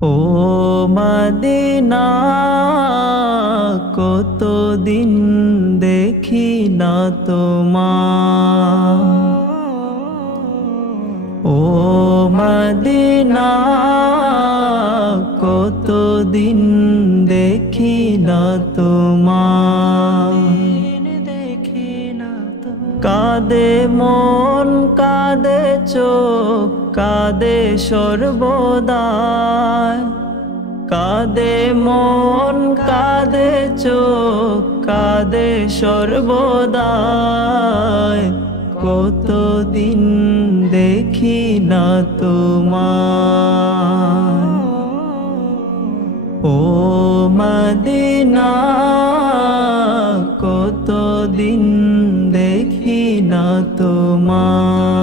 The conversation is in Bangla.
ও মদিনা, কতদিন দেখি না তোমার। ও মদিনা, কতদিন দেখি না তোমার। কাঁদে মন কাঁদে চোখ কাঁদে সর্বদাই, কাঁদে মন কাঁদে চোখ কাঁদে সর্বদাই। কতদিন দেখি না তোমার। ও মদিনা, কতদিন দেখি না তোমার।